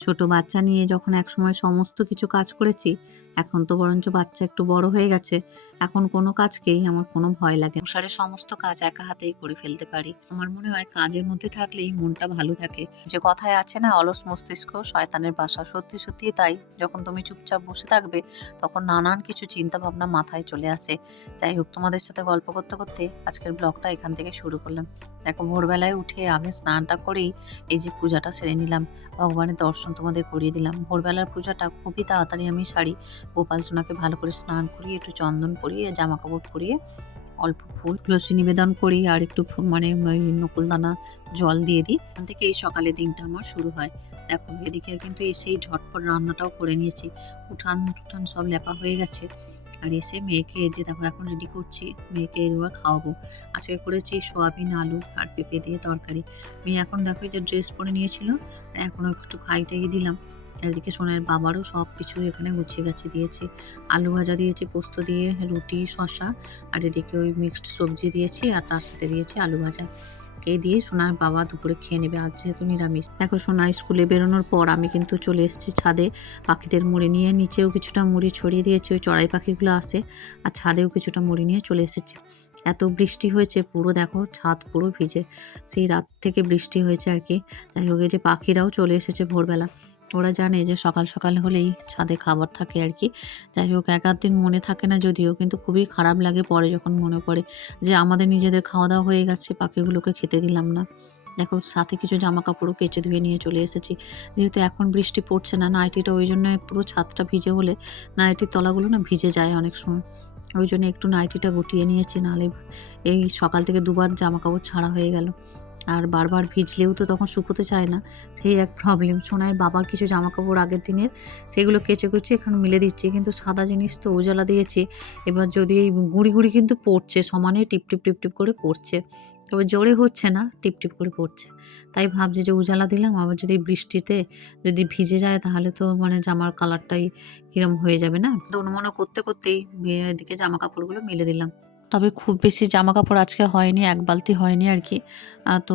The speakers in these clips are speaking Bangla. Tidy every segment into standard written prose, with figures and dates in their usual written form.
ছোট বাচ্চা নিয়ে যখন একসময় সমস্ত কিছু কাজ করেছি, এখন তো বরঞ্চ বাচ্চা একটু বড় হয়ে গেছে। এখন কোনো কাজকেই আমার কোনো ভয় লাগে না। সংসারের সমস্ত কাজ একা হাতেই করে ফেলতে পারি। আমার মনে হয় কাজের মধ্যে থাকলেই মনটা ভালো থাকে। যে কথায় আছে না, অলস মস্তিষ্ক শয়তানের বাসা। সত্যি, সত্যিই তাই। যখন তুমি চুপচাপ বসে থাকবে, তখন নানান কিছু চিন্তা ভাবনা মাথায় চলে আসে। যাই হোক, তোমাদের সাথে গল্প করতে, করতে আজকের ব্লগটা এখান থেকে শুরু করলাম। দেখো, ভোরবেলায় উঠে আগে স্নানটা করেই এই যে পূজাটা সেরে নিলাম। ভগবানের দর্শন তোমাদের করিয়ে দিলাম। ভোরবেলার পূজাটা খুবই তাড়াতাড়ি আমি সারি। গোপাল সোনাকে ভালো করে স্নান করিয়ে, একটু চন্দন পরিয়ে, জামা কাপড় পরিয়ে, অল্প ফুল তুলসী নিবেদন করি আর একটু মানে ওই নকুলদানা জল দিয়ে দিই। এখান থেকে এই সকালে দিনটা আমার শুরু হয়। দেখো, এদিকে কিন্তু এসেই ঝটপট রান্নাটাও করে নিয়েছি। উঠান টুঠান সব লেপা হয়ে গেছে। আর এসে মেয়েকে এই যে দেখো এখন রেডি করছি। মেয়েকে এবার খাওয়াবো। আজকে করেছি সোয়াবিন, আলু আর পেঁপে দিয়ে তরকারি। মেয়ে এখন দেখো এই যে ড্রেস পরে নিয়েছিল, এখনো একটু খাই টাইয়ে দিলাম। এদিকে সোনার বাবারও সব কিছু এখানে গুছিয়ে গাছিয়ে দিয়েছি। আলু ভাজা দিয়েছি পোস্ত দিয়ে, রুটি, শসা, আর এদিকে ওই মিক্সড সবজি দিয়েছি আর তার সাথে দিয়েছি আলু ভাজা। এই দিয়ে সোনার বাবা দুপুরে খেয়ে নেবে, আজ যেহেতু নিরামিষ। দেখো, সোনা স্কুলে বেরোনোর পর আমি কিন্তু চলে এসেছি ছাদে পাখিদের মুড়ি নিয়ে। নিচেও কিছুটা মুড়ি ছড়িয়ে দিয়েছি, ওই চড়াই পাখিগুলো আসে। আর ছাদেও কিছুটা মুড়ি নিয়ে চলে এসেছি। এত বৃষ্টি হয়েছে, পুরো দেখো ছাদ পুরো ভিজে। সেই রাত থেকে বৃষ্টি হয়েছে আর কি। যাই হোক, এই যে পাখিরাও চলে এসেছে ভোরবেলা। ওরা জানে যে সকাল সকাল হলেই ছাদে খাবার থাকে আর কি। যাই হোক, এক আধ দিন মনে থাকে না যদিও, কিন্তু খুবই খারাপ লাগে পরে যখন মনে পড়ে যে আমাদের নিজেদের খাওয়া দাওয়া হয়ে গেছে, পাখিগুলোকে খেতে দিলাম না। দেখো, সাথে কিছু জামা কাপড়ও কেচে ধুয়ে নিয়ে চলে এসেছি। যেহেতু এখন বৃষ্টি পড়ছে না, নাইটিটা ওই জন্য পুরো ছাদটা ভিজে হলে নাইটির তলাগুলো না ভিজে যায় অনেক সময়। ওই জন্য একটু নাইটিটা গুটিয়ে নিয়েছি, নাহলে এই সকাল থেকে দুবার জামা কাপড় ছাড়া হয়ে গেল। আর বারবার ভিজলেও তো তখন শুকোতে চায় না, সেই এক প্রবলেম। সোনার বাবার কিছু জামা কাপড় আগের দিনের, সেগুলো কেচে কুচে এখানে মিলে দিচ্ছি, কিন্তু সাদা জিনিস তো উজালা দিয়েছি। এবার যদি এই গুঁড়ি গুঁড়ি কিন্তু পড়ছে, সমানে টিপ টিপ টিপ টিপ করে পড়ছে, তবে জোরে হচ্ছে না, টিপ টিপ করে পড়ছে। তাই ভাবছি যে উজালা দিলাম, আবার যদি বৃষ্টিতে যদি ভিজে যায় তাহলে তো মানে জামার কালারটাই কিরম হয়ে যাবে না। দোনমনো করতে করতেই এদিকে জামা কাপড়গুলো মেলে দিলাম। তবে খুব বেশি জামাকাপড় আজকে হয়নি, এক বালতি হয়নি আর কি। তো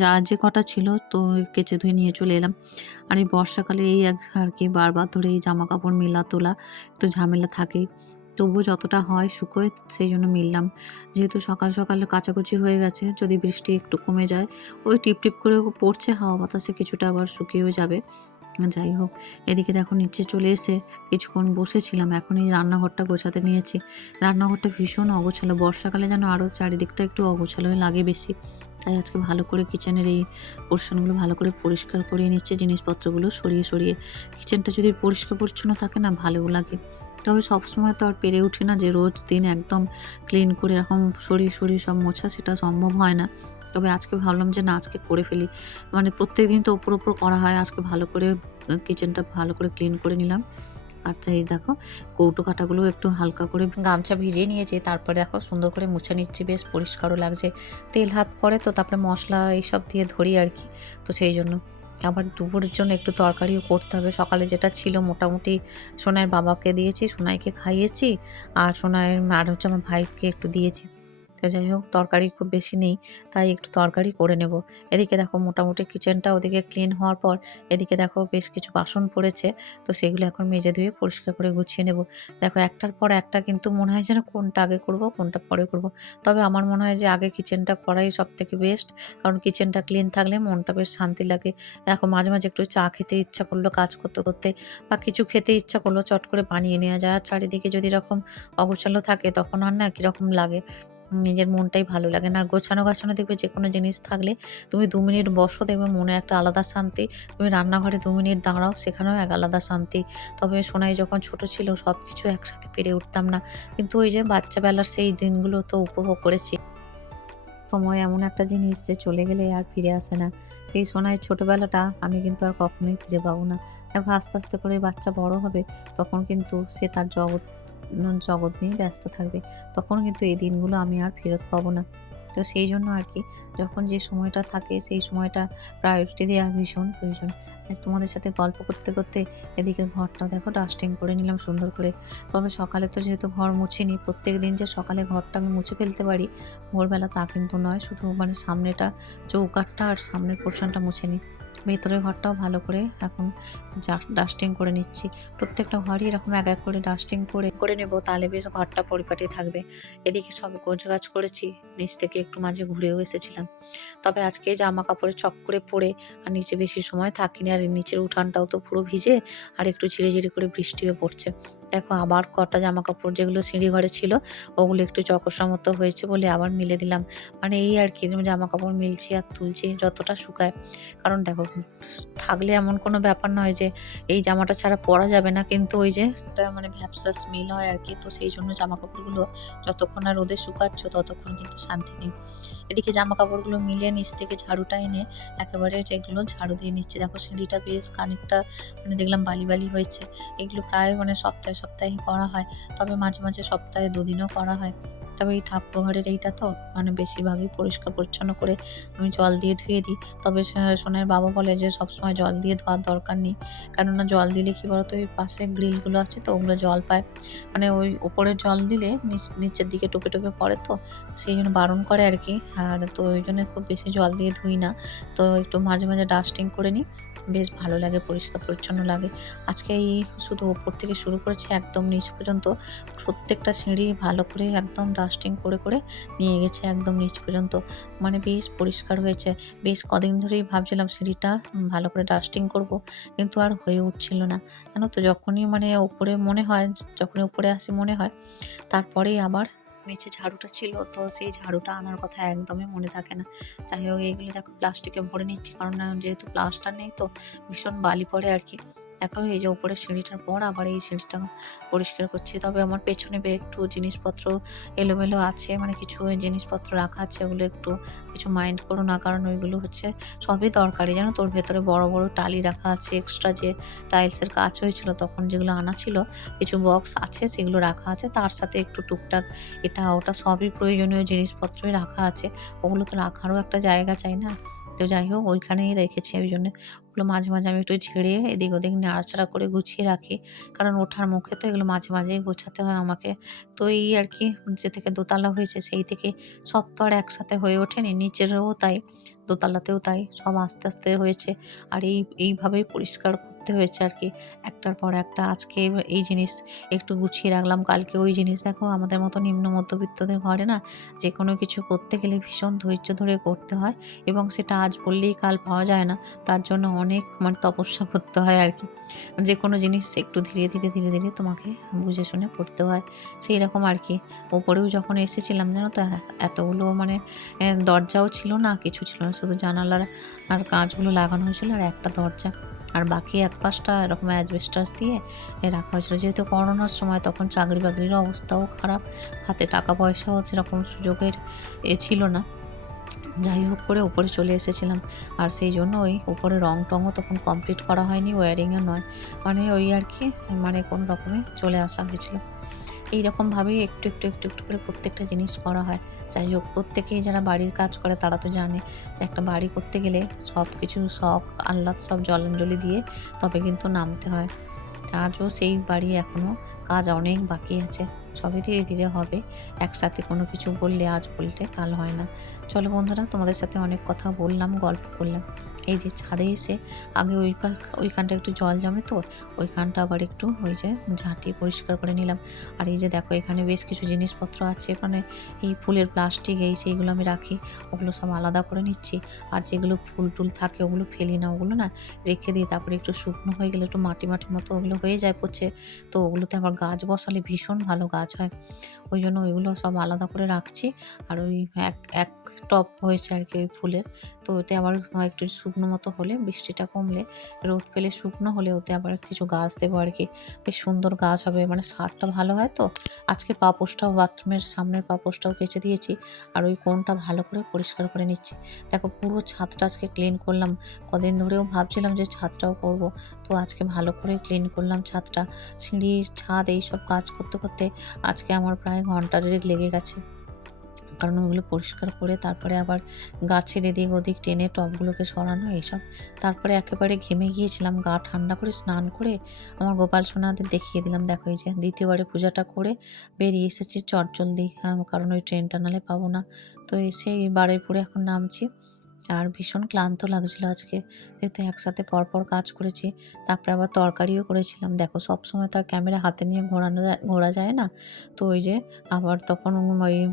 যা যে কটা ছিল তো কেচে ধুয়ে নিয়ে চলে এলাম। আর এই বর্ষাকালে এই এক আর কি, বারবার ধরে এই জামাকাপড় মেলা তোলা একটু ঝামেলা থাকেই। তবুও যতটা হয় শুকোয়, সেই জন্য মিললাম। যেহেতু সকাল সকালে কাচাকুচি হয়ে গেছে, যদি বৃষ্টি একটু কমে যায়, ওই টিপ টিপ করে পড়ছে, হাওয়া বাতাসে কিছুটা আবার শুকিয়েও যাবে। যাই হোক, এদিকে দেখো নিচে চলে এসে কিছুক্ষণ বসেছিলাম। এখন এই রান্নাঘরটা গোছাতে নিয়েছি। রান্নাঘরটা ভীষণ অগোছালো। বর্ষাকালে যেন আরও চারিদিকটা একটু অগোছালোই লাগে বেশি। তাই আজকে ভালো করে কিচেনের এই পোর্শনগুলো ভালো করে পরিষ্কার করিয়ে নিচ্ছে, জিনিসপত্রগুলো সরিয়ে সরিয়ে। কিচেনটা যদি পরিষ্কার পরিচ্ছন্ন থাকে না, ভালোও লাগে। তবে সবসময় তো আর পেরে উঠি না যে রোজ দিন একদম ক্লিন করে এরকম সরিয়ে সরিয়ে সব মোছা, সেটা সম্ভব হয় না। তবে আজকে ভাবলাম যে না, আজকে করে ফেলি। মানে প্রত্যেকদিন তো ওপর ওপর করা হয়, আজকে ভালো করে কিচেনটা ভালো করে ক্লিন করে নিলাম। আর তাই দেখো, কৌটো কাঁটাগুলো একটু হালকা করে গামছা ভিজিয়ে নিয়েছি, তারপরে দেখো সুন্দর করে মুছে নিচ্ছি, বেশ পরিষ্কারও লাগছে। তেল হাত পরে তো, তারপরে মশলা এইসব দিয়ে ধরি আর কি, তো সেই জন্য। আবার দুপুরের জন্য একটু তরকারিও করতে হবে। সকালে যেটা ছিল মোটামুটি সোনাইয়ের বাবাকে দিয়েছি, সোনাইকে খাইয়েছি, আর সোনাইয়ের আর হচ্ছে আমার ভাইকে একটু দিয়েছি। তো যাই হোক, তরকারি খুব বেশি নেই, তাই একটু তরকারি করে নেব। এদিকে দেখো মোটামুটি কিচেনটা ওদিকে ক্লিন হওয়ার পর, এদিকে দেখো বেশ কিছু বাসন পড়েছে, তো সেগুলো এখন মেজে ধুয়ে পরিষ্কার করে গুছিয়ে নেব। দেখো, একটার পর একটা কিন্তু মনে হয় যেন কোনটা আগে করব কোনটা পরে করব। তবে আমার মনে হয় যে আগে কিচেনটা করাই সবথেকে বেস্ট, কারণ কিচেনটা ক্লিন থাকলে মনটা বেশ শান্তি লাগে। দেখো, মাঝে মাঝে একটু চা খেতে ইচ্ছা করলো কাজ করতে করতে, বা কিছু খেতে ইচ্ছা করলো, চট করে বানিয়ে নেওয়া যায়। আর চারিদিকে যদি এরকম অগোছালো থাকে, তখন আর না কীরকম লাগে, নিজের মনটাই ভালো লাগে না। আর গোছানো গাছানো দেখবে যেকোনো জিনিস থাকলে তুমি ২ মিনিট বসো, দেখবে মনে একটা আলাদা শান্তি। তুমি রান্নাঘরে ২ মিনিট দাঁড়াও, সেখানেও এক আলাদা শান্তি। তবে সোনাই যখন ছোট ছিল সবকিছু একসাথে পেরে উঠতাম না। কিন্তু ওই যে বাচ্চাবেলার সেই দিনগুলো তো উপভোগ করেছি। সময় এমন একটা জিনিস যে চলে গেলে আর ফিরে আসে না। সেই সোনাইয়ের ছোটবেলাটা আমি কিন্তু আর কখনোই ফিরে পাবো না। দেখো, আস্তে আস্তে করে বাচ্চা বড় হবে, তখন কিন্তু সে তার জগৎ নিয়ে ব্যস্ত থাকবে। তখন কিন্তু এই দিনগুলো আমি আর ফেরত পাবো না। তো সেই জন্য আর কি, যখন যে সময়টা থাকে সেই সময়টা প্রায়োরিটি দেওয়া ভীষণ প্রয়োজন। আজ তোমাদের সাথে গল্প করতে করতে এদিকে ঘরটা দেখো ডাস্টিং করে নিলাম সুন্দর করে। তবে সকালে তো যেহেতু ঘর মুছিনি, প্রত্যেকদিন যে সকালে ঘরটা আমি মুছে ফেলতে পারি ভোরবেলা তা কিন্তু নয়। শুধু মানে সামনেটা, চৌকাঠটা আর সামনের পোর্শনটা মুছে নিই। ভেতরের ঘরটাও ভালো করে এখন ডাস্টিং করে নিচ্ছি। প্রত্যেকটা ঘরই এরকম এক এক করে ডাস্টিং করে করে নেব, তাহলে বেশ ঘরটা পরিপাটি থাকবে। এদিকে সব গোছগাছ করেছি, নিচ থেকে একটু মাঝে ঘুরেও এসেছিলাম। তবে আজকে জামা কাপড়ে চক করে পরে আর নিচে বেশি সময় থাকিনি, আর নিচের উঠানটাও তো পুরো ভিজে, আর একটু ঝিরিঝিরি করে বৃষ্টিও পড়ছে। দেখো আবার কটা জামা কাপড় যেগুলো সিঁড়ি ঘরে ছিল ওগুলো একটু চকসা মতো হয়েছে বলে আবার মিলে দিলাম। মানে এই আর কি, জামা কাপড় মিলছি আর তুলছি যতটা শুকায়। কারণ দেখো থাকলে এমন কোনো ব্যাপার নয় যে এই জামাটা ছাড়া পরা যাবে না, কিন্তু ওই যে একটা মানে ভ্যাপসা স্মেল হয় আর কি। তো সেই জন্য জামা কাপড়গুলো যতক্ষণ আর রোদে শুকাচ্ছ ততক্ষণ কিন্তু শান্তি নেই। এদিকে জামা কাপড়গুলো মিলিয়ে নিচ থেকে ঝাড়ুটা এনে একেবারে যেগুলো ঝাড়ু দিয়ে নিচ্ছে। দেখো সিঁড়িটা বেশ খানিকটা মানে দেখলাম বালি বালি হয়েছে। এগুলো প্রায় মানে সপ্তাহে সপ্তাহে করা হয়, তবে মাঝে মাঝে সপ্তাহে দুদিনও করা হয়। তবে এই ঠাকুর ঘরের এইটা তো মানে বেশিরভাগই পরিষ্কার পরিচ্ছন্ন করে আমি জল দিয়ে ধুয়ে দিই। তবে সোনার বাবা বলে যে সবসময় জল দিয়ে ধোয়ার দরকার নেই, কেননা জল দিলে কি বলতো ওই পাশে গ্রিলগুলো আছে তো ওগুলো জল পায়, মানে ওই উপরে জল দিলে নিচের দিকে টোপে টোপে পড়ে, তো সেই জন্য বারণ করে আর কি। আর তো ওই জন্য খুব বেশি জল দিয়ে ধুই না, তো একটু মাঝে মাঝে ডাস্টিং করে নিই, বেশ ভালো লাগে, পরিষ্কার পরিচ্ছন্ন লাগে। আজকে এই শুধু ওপর থেকে শুরু করেছি একদম নিচ পর্যন্ত, প্রত্যেকটা সিঁড়ি ভালো করে একদম ডাস্টিং করে করে নিয়ে গেছে একদম নিচ পর্যন্ত, মানে বেশ পরিষ্কার হয়েছে। বেশ কদিন ধরেই ভাবছিলাম সিঁড়িটা ভালো করে ডাস্টিং করব, কিন্তু আর হয়ে উঠছিল না। জানো তো যখনই মানে ওপরে মনে হয়, যখনই উপরে আসি মনে হয়, তারপরেই আবার নিচে ঝাড়ুটা ছিল, তো সেই ঝাড়ুটা আনার কথা একদমই মনে থাকে না। যাই হোক এইগুলো দেখো প্লাস্টিকে ভরে নিচ্ছি, কারণ যেহেতু প্লাস্টার নেই তো ভীষণ বালি পড়ে আর কি। দেখো এই যে উপরের সিঁড়িটার পর আবার এই সিঁড়িটা পরিষ্কার করছি। তবে আমার পেছনে একটু জিনিসপত্র এলোমেলো আছে, মানে কিছু জিনিসপত্র রাখা আছে, ওগুলো একটু কিছু মাইন্ড করো না, কারণ ওইগুলো হচ্ছে সবই দরকারি, জানো তোর ভেতরে বড় বড় টালি রাখা আছে, এক্সট্রা যে টাইলসের কাজ হয়েছিল তখন যেগুলো আনা ছিল, কিছু বক্স আছে সেগুলো রাখা আছে, তার সাথে একটু টুকটাক এটা ওটা সবই প্রয়োজনীয় জিনিসপত্রই রাখা আছে। ওগুলো তো রাখারও একটা জায়গা চাই না? তো যাই হোক ওইখানেই রেখেছি, ওই জন্য ওগুলো মাঝে মাঝে আমি একটু ঝেড়ে এদিক ওদিক নাড়াচাড়া করে গুছিয়ে রাখি, কারণ ওঠার মুখে তো এগুলো মাঝে মাঝেই গোছাতে হয় আমাকে। তো এই আর কি, যে থেকে দোতলা হয়েছে সেই থেকে সব তো আর একসাথে হয়ে ওঠেনি, নিচেরও তাই দোতলাতেও তাই, সব আস্তে আস্তে হয়েছে। আর এইভাবেই পরিষ্কার করতে হয়েছে আর কি, একটার পর একটা। আজকে এই জিনিস একটু গুছিয়ে রাখলাম, কালকে ওই জিনিস। দেখো আমাদের মতো নিম্ন মধ্যবিত্তদের ঘরে না যে কোনো কিছু করতে গেলে ভীষণ ধৈর্য ধরে করতে হয়, এবং সেটা আজ বললেই কাল পাওয়া যায় না। তার জন্য অনেক মানে তপস্যা করতে হয় আর কি। যে কোনো জিনিস একটু ধীরে ধীরে ধীরে ধীরে তোমাকে বুঝে শুনে করতে হয়, সেই রকম আর কি। ওপরেও যখন এসেছিলাম জানো তো এতগুলো মানে দরজাও ছিল না, কিছু ছিল না, শুধু জানালার আর কাঁচগুলো লাগানো হয়েছিল আর একটা দরজা, আর বাকি এক পাশটা এরকম অ্যাজবেস্টাস দিয়ে রাখা হয়েছিল। যেহেতু করোনার সময় তখন চাকরি বাকরির অবস্থাও খারাপ, হাতে টাকা পয়সাও সেরকম সুযোগের ছিল না। যাই হোক করে উপরে চলে এসেছিলাম, আর সেই জন্য ওই উপরে রং টংও তখন কমপ্লিট করা হয়নি, ওয়্যারিংও নয়, মানে ওই আর কি, মানে কোনো রকমে চলে আসা হয়েছিল। এইরকমভাবেই একটু একটু একটু একটু করে প্রত্যেকটা জিনিস করা হয়। যাই হোক প্রত্যেকেই যারা বাড়ির কাজ করে তারা তো জানে যে একটা বাড়ি করতে গেলে সব কিছু শখ আহ্লাদ সব জলাঞ্জলি দিয়ে তবে কিন্তু নামতে হয়। আজও সেই বাড়ি এখনো কাজ অনেক বাকি আছে, সবই ধীরে ধীরে হবে। একসাথে কোনো কিছু বললে আজ বললে কাল হয় না। চলো বন্ধুরা, তোমাদের সাথে অনেক কথা বললাম, গল্প করলাম। এই যে ছাদে এসে আগে ওইখানটা একটু জল জমে, তো ওইখানটা আবার একটু ওই যে ঝাঁটিয়ে পরিষ্কার করে নিলাম। আর এই যে দেখো এখানে বেশ কিছু জিনিসপত্র আছে, মানে এই ফুলের প্লাস্টিক এই সেইগুলো আমি রাখি, ওগুলো সব আলাদা করে নিচ্ছি। আর যেগুলো ফুল টুল থাকে ওগুলো ফেলি না, ওগুলো না রেখে দিই, তারপরে একটু শুকনো হয়ে গেলে একটু মাটি মাটি মতো ওগুলো হয়ে যায় পচে, তো ওগুলোতে আবার গাছ বসালে ভীষণ ভালো গাছ হয়, ওই জন্য ওইগুলো সব আলাদা করে রাখছি। আর ওই এক এক টব হয়েছে আর কি ওই ফুলের, তো ওতে আবার একটু শুকনো মতো হলে, বৃষ্টিটা কমলে, রোদ পেলে শুকনো হলে ওতে আবার কিছু গাছ দেবো আর কি, বেশ সুন্দর গাছ হবে, মানে সারটা ভালো হয়। তো আজকে পাপোশটাও, বাথরুমের সামনের পাপোশটাও কেচে দিয়েছি, আর ওই কোণটা ভালো করে পরিষ্কার করে নিচ্ছি। দেখো পুরো ছাদটা আজকে ক্লিন করলাম, কদিন ধরেও ভাবছিলাম যে ছাদটাও করব, তো আজকে ভালো করে ক্লিন করলাম ছাদটা। সিঁড়ি ছাদ এইসব কাজ করতে করতে আজকে আমার প্রায় ঘন্টা দেড়েক লেগে গেছে, কারণ ওগুলো পরিষ্কার করে তারপরে আবার গাছের এদিক ওদিক টেনে টবগুলোকে সরানো এইসব। তারপরে একেবারে ঘেমে গিয়েছিলাম, গা ঠান্ডা করে স্নান করে আমার গোপাল সোনাদের দেখিয়ে দিলাম। দেখো এই যে দ্বিতীয়বারে পূজাটা করে বেরিয়ে এসেছি চটজলদি, কারণ ওই ট্রেনটা নালে পাবো না। তো এসে এই বারুইপুরে এখন নামছি। আর ভীষণ ক্লান্ত লাগছিল আজকে, যেহেতু একসাথে পরপর কাজ করেছি। তারপরে আবার তরকারিও করেছিলাম। দেখো সবসময় তো আর ক্যামেরা হাতে নিয়ে ঘোরা যায় না। তো ওই যে আবার তখন ওই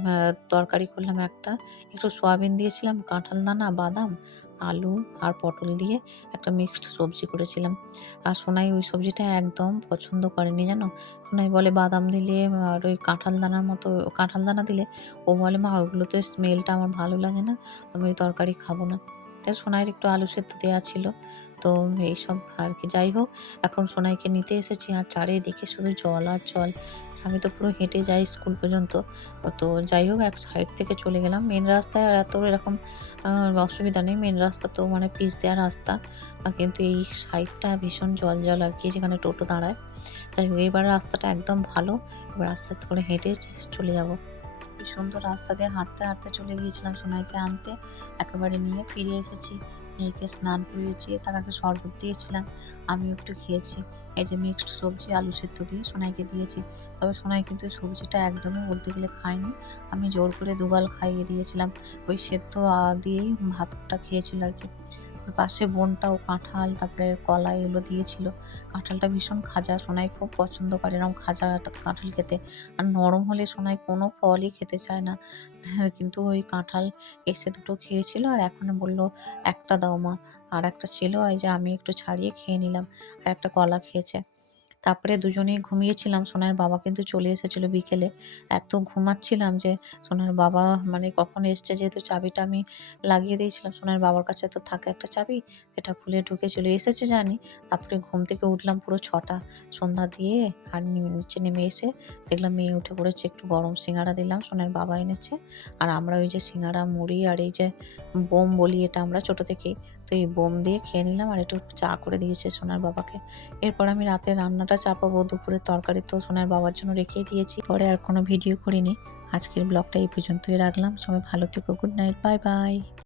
তরকারি করলাম একটা, একটু সয়াবিন দিয়েছিলাম, কাঁঠাল দানা, বাদাম, আলু আর পটল দিয়ে একটা মিক্সড সবজি করেছিলাম। আর সোনাই ওই সবজিটা একদম পছন্দ করেনি জানো? সোনাই বলে বাদাম দিলে আর ওই কাঁঠাল দানার মতো কাঁঠাল দানা দিলে ও বলে, "মা ওগুলোতে স্মেলটা আমার ভালো লাগে না। আমি ওই তরকারি খাবো না।" তাই সোনাইয়ের একটু আলু সেদ্ধ দেয়া ছিল। তো এইসব আরকি। যাই হোক, এখন সোনাইকে নিতে এসেছি আর চারিদিকে শুধু জল আর জল। আমি তো পুরো হেঁটে যাই স্কুল পর্যন্ত। তো যাই হোক, এক সাইড থেকে চলে গেলাম। মেইন রাস্তায় আর এত এরকম আ অসুবিধা নেই। মেইন রাস্তা তো মানে পিচ দেওয়া রাস্তা। কিন্তু এই সাইডটা ভীষণ জল, জল আরকি, যেখানে টোটো দাঁড়ায়। যাই হোক, এবার রাস্তাটা একদম ভালো। এবার আস্তে, আস্তে করে হেঁটে চলে যাব। কি সুন্দর রাস্তা দিয়ে হাঁটতে, হাঁটতে চলে গিয়েছিলাম সোনাইকে আনতে। একেবারে নিয়ে ফিরে এসেছি। মেয়েকে স্নান করিয়েছি। তার আগে শরবত দিয়েছিলাম। আমিও একটু খেয়েছি। এই যে মিক্সড সবজি আলু সেদ্ধ দিয়ে সোনাইকে দিয়েছি। তবে সোনাই কিন্তু এই সবজিটা একদমই বলতে গেলে খায়নি। আমি জোর করে দুগাল খাইয়ে দিয়েছিলাম। ওই সেদ্ধ দিয়েই ভাতটা খেয়েছিল আরকি। পাশে বোনটাও কাঁঠাল, তারপরে কলা এগুলো দিয়েছিল। কাঁঠালটা ভীষণ খাজা। সোনাই খুব পছন্দ করে এরকম খাজা কাঁঠাল খেতে। আর নরম হলে সোনাই কোনো ফলই খেতে চায় না। কিন্তু ওই কাঁঠাল এসে দুটো খেয়েছিল আর এখন বলল, "একটা দাও মা।" আরেকটা ছিল, এই যে আমি একটু ছাড়িয়ে খেয়ে নিলাম। আর একটা কলা খেয়েছে। তারপরে দুজনেই ঘুমিয়েছিলাম। সোনার বাবা কিন্তু চলে এসেছিল বিকেলে। এত ঘুমাচ্ছিলাম যে সোনার বাবা মানে কখন এসছে, যেহেতু চাবিটা আমি লাগিয়ে দিয়েছিলাম। সোনার বাবার কাছে তো থাকে একটা চাবি, সেটা খুলে ঢুকে চলে এসেছে জানি। তারপরে ঘুম থেকে উঠলাম পুরো ৬টা। সন্ধ্যা দিয়ে আর নিচে নেমে এসে দেখলাম মেয়ে উঠে পড়েছে। একটু গরম সিঙ্গাড়া দিলাম, সোনার বাবা এনেছে। আর আমরা ওই যে সিঙ্গাড়া, মুড়ি আর এই যে বোম বলি এটা আমরা ছোট থেকেই। তো এই বোম দিয়ে খেয়ে নিলাম আর একটু চা করে দিয়েছে সোনার বাবাকে। এরপর আমি রাতে রান্নাটা চাপাবো। দুপুরের তরকারি তো সোনার বাবার জন্য রেখেই দিয়েছি। পরে আর কোনো ভিডিও করিনি। আজকের ব্লগটা এই পর্যন্তই রাখলাম। সবাই ভালো থেকো। Good night. Bye, by.